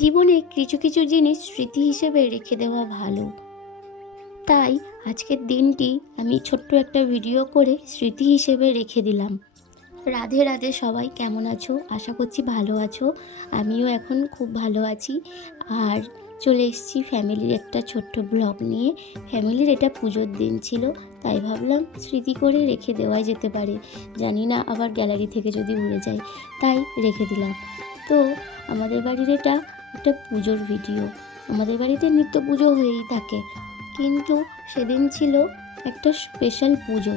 জীবনে কিছু কিছু জিনিস স্মৃতি হিসেবে রেখে দেওয়া ভালো। তাই আজকের দিনটি আমি ছোট্ট একটা ভিডিও করে স্মৃতি হিসেবে রেখে দিলাম। রাধে রাধে সবাই, কেমন আছো? আশা করছি ভালো আছো। আমিও এখন খুব ভালো আছি। আর চলে এসেছি ফ্যামিলির একটা ছোট্ট ব্লগ নিয়ে। ফ্যামিলির এটা পুজোর দিন ছিল, তাই ভাবলাম স্মৃতি করে রেখে দেওয়াই যেতে পারে। জানি না আবার গ্যালারি থেকে যদি উড়ে যায়, তাই রেখে দিলাম। তো আমাদের বাড়ির এটা একটা পুজোর ভিডিও আমাদের বাড়িতে নিত্য পুজো হয়েই থাকে। কিন্তু সেদিন ছিল একটা স্পেশাল পুজো।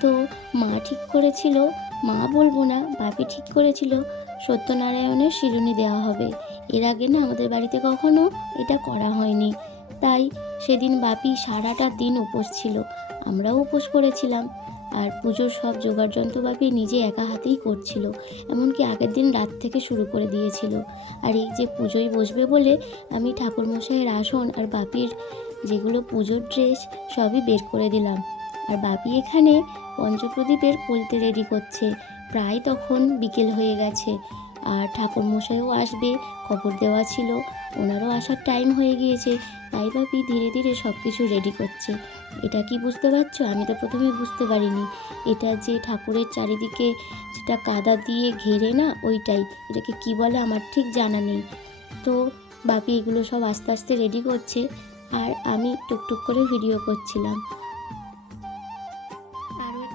তো মা ঠিক করেছিল, মা বলব না, বাপি ঠিক করেছিল, সত্যনারায়ণের শিরুনি দেওয়া হবে। এর আগে না আমাদের বাড়িতে কখনো এটা করা হয়নি। তাই সেদিন বাপি সারাটা দিন উপোস ছিল। আমরাও উপোস করেছিলাম। আর পুজোর সব জোগাড় যন্ত্রপাতি নিজে একা হাতেই করছিল, এমনকি আগের দিন রাত থেকে শুরু করে দিয়েছিল। আর এই যে পুজোয় বসবে বলে আমি ঠাকুরমশাইয়ের আসন আর বাপির যেগুলো পুজোর ড্রেস সবই বের করে দিলাম। আর বাপি এখানে পঞ্চপ্রদীপের কলতে রেডি করছে। প্রায় তখন বিকেল হয়ে গেছে। আর ঠাকুরমশাইও আসবে, খবর দেওয়া ছিল। ওনারও আসার টাইম হয়ে গিয়েছে। তাই বাপি ধীরে ধীরে সব কিছু রেডি করছে। এটা কি বুঝতে পারছ? আমি তো প্রথমে বুঝতে পারিনি। এটা যে ঠাকুরের চারিদিকে যেটা কাদা দিয়ে ঘেরে না, ওইটাই। এটাকে কি বলে আমার ঠিক জানা নেই। তো বাপি এগুলো সব আস্তে আস্তে রেডি করছে, আর আমি টুকটুক করে ভিডিও করছিলাম।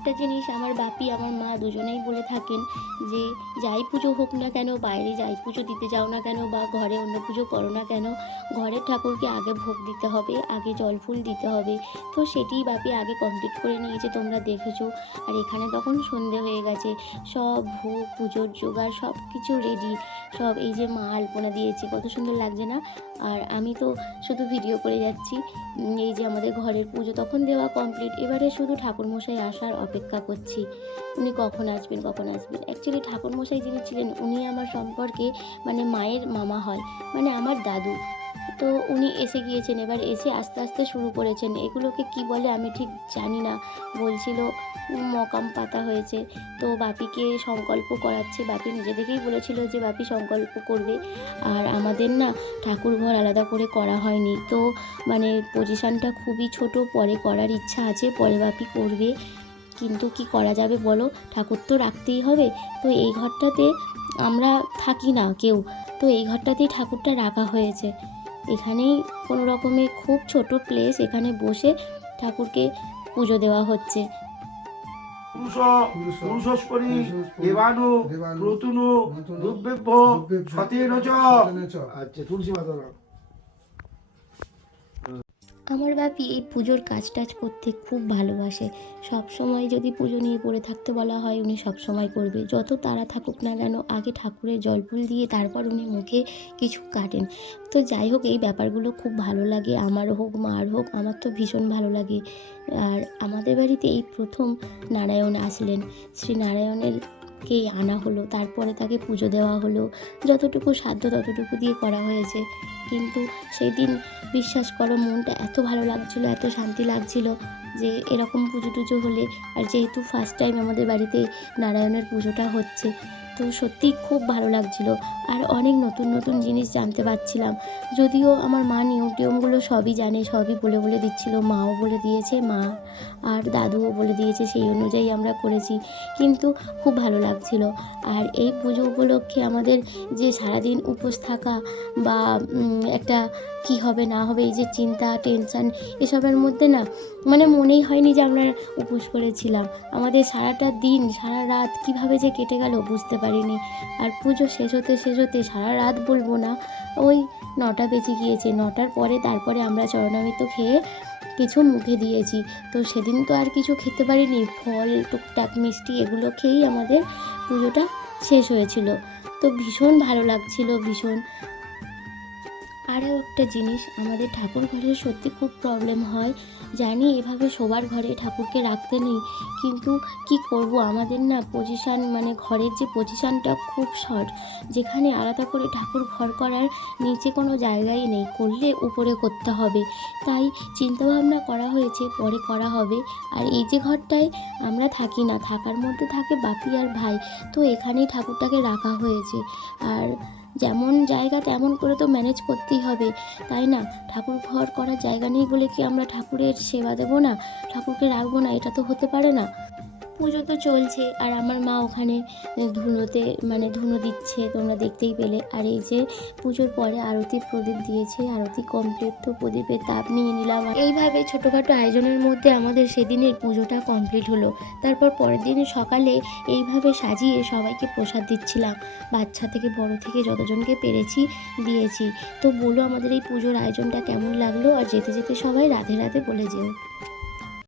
একটা জিনিস আমার বাপি, আমার মা দুজনেই বলে থাকেন যে, যাই পুজো হোক না কেন, বাইরে যাই পুজো দিতে যাও না কেন বা ঘরে অন্য পুজো করো না কেন, ঘরের ঠাকুরকে আগে ভোগ দিতে হবে, আগে জল ফুল দিতে হবে। তো সেটিই বাপি আগে কমপ্লিট করে নিয়েছে, তোমরা দেখেছ। আর এখানে তখন সন্ধে হয়ে গেছে, সব ভোগ, পুজোর জোগাড় সব কিছু রেডি সব এই যে মা আলপনা দিয়েছে, কত সুন্দর লাগছে না? আর আমি তো শুধু ভিডিও করে যাচ্ছি। এই যে আমাদের ঘরের পুজো তখন দেওয়া কমপ্লিট এবারে শুধু ঠাকুরমশাই আসার অপেক্ষা করছি। উনি কখন আসবেন কখন আসবেন? অ্যাকচুয়ালি ঠাকুরমশাই যিনি ছিলেন, উনি আমার সম্পর্কে মানে মায়ের মামা হয় মানে আমার দাদু। তো উনি এসে গিয়েছেন, এবার এসে আস্তে আস্তে শুরু করেছেন। এগুলোকে কি বলে আমি ঠিক জানি না। বলছিল, মকাম পাতা হয়েছে। তো বাপিকে সংকল্প করাচ্ছে। বাপি নিজে থেকেই বলেছিল যে বাপি সংকল্প করবে। আর আমাদের না ঠাকুর ঘর আলাদা করে করা হয়নি। তো মানে পজিশানটা খুবই ছোট, পরে করার ইচ্ছা আছে, পরে বাপি করবে। কিন্তু কি করা যাবে বলো? ঠাকুর তো রাখতেই হবে। তো এই ঘরটাতে আমরা থাকি না কেউ। তো এই ঘরটাতেই ঠাকুরটা রাখা হয়েছে। এখানেই কোনো রকমে খুব ছোট প্লেস এখানে বসে ঠাকুরকে পুজো দেওয়া হচ্ছে। পুরুষস্পরি দেবানু প্রতুনু দুর্বেভ্য সতেন। আচ্ছা তুলসী মাতা আমার বাপি এই পুজোর কাজ টাজ করতে খুব ভালোবাসে। সব সময় যদি পুজো নিয়ে পড়ে থাকতে বলা হয়, উনি সব সময় করবে। যত তারা থাকুক না কেন, আগে ঠাকুরের জল ফুল দিয়ে তারপর উনি মুখে কিছু কাটেন। তো যাই হোক, এই ব্যাপারগুলো খুব ভালো লাগে। আমার হোক, মার হোক, আমার তো ভীষণ ভালো লাগে। আর আমাদের বাড়িতে এই প্রথম নারায়ণ আসলেন। শ্রী নারায়ণের কে আনা হলো, তারপরে তাকে পুজো দেওয়া হলো, যতটুকু সাধ্য ততটুকু দিয়ে করা হয়েছে। কিন্তু সেই দিন বিশ্বাস করো, মনটা এত ভালো লাগছিল, এত শান্তি লাগছিল যে এরকম পুজো টুজো হলে, আর যেহেতু ফার্স্ট টাইম আমাদের বাড়িতে নারায়ণের পুজোটা হচ্ছে তো সত্যিই খুব ভালো লাগছিল। আর অনেক নতুন নতুন জিনিস জানতে পারছিলাম। যদিও আমার মা নিয়ম টিয়মগুলো সবই জানে, সবই বলে বলে দিচ্ছিল। মাও বলে দিয়েছে, মা আর দাদুও বলে দিয়েছে, সেই অনুযায়ী আমরা করেছি। কিন্তু খুব ভালো লাগছিল। আর এই পুজো উপলক্ষে আমাদের যে সারাদিন উপোস থাকা বা একটা কি হবে, না হবে, এই যে চিন্তা টেনশন এসবের মধ্যে না মানে মনেই হয়নি যে আমরা উপোস করেছিলাম। আমাদের সারাটা দিন, সারা রাত কীভাবে যে কেটে গেল বুঝতে পারিনি। আর পুজো শেষ হতে শেষ হতে সারা রাত বলব না, ওই নটা বেজে গিয়েছে। নটার পরে তারপরে আমরা চরণামৃত খেয়ে কিছু মুখে দিয়েছি। তো সেদিন তো আর কিছু খেতে পারিনি, ফল, টুকটাক, মিষ্টি এগুলো খেয়েই আমাদের পুজোটা শেষ হয়েছিল। তো ভীষণ ভালো লাগছিল, ভীষণ। আরও একটা জিনিস, আমাদের ঠাকুর ঘরে সত্যি খুব প্রবলেম হয়। জানি এভাবে সবার ঘরে ঠাকুরকে রাখতে নেই, কিন্তু কি করব? আমাদের না পজিশান মানে ঘরের যে পজিশানটা খুব শর্ট যেখানে আলাদা করে ঠাকুর ঘর করার নিচে কোনো জায়গাই নেই, করলে উপরে করতে হবে। তাই চিন্তাভাবনা করা হয়েছে, পরে করা হবে। আর এই যে ঘরটায় আমরা থাকি না, থাকার মধ্যে থাকে বাপি আর ভাই, তো এখানেই ঠাকুরটাকে রাখা হয়েছে। আর যেমন জায়গা তেমন করে তো ম্যানেজ করতেই হবে, তাই না? ঠাকুর ঘর করার জায়গা নেই বলে কি আমরা ঠাকুরের সেবা দেবো না? ঠাকুরকে রাখব না? এটা তো হতে পারে না। পুজো তো চলছে, আর আমার মা ওখানে ধুনোতে মানে ধুনো দিচ্ছে, তোমরা দেখতেই পেলে। আর এই যে পুজোর পরে আরতি প্রদীপ দিয়েছে, আরতি কমপ্লিট তো প্রদীপের তাপ নিয়ে নিলাম। এইভাবে ছোটোখাটো আয়োজনের মধ্যে আমাদের সেদিনের পুজোটা কমপ্লিট হলো। তারপর পরের দিন সকালে এইভাবে সাজিয়ে সবাইকে প্রসাদ দিচ্ছিলাম। বাচ্চা থেকে বড় থেকে যতজনকে পেরেছি, দিয়েছি। তো বলো, আমাদের এই পুজোর আয়োজনটা কেমন লাগল? আর যেতে যেতে সবাই রাধে রাধে বলে যেও।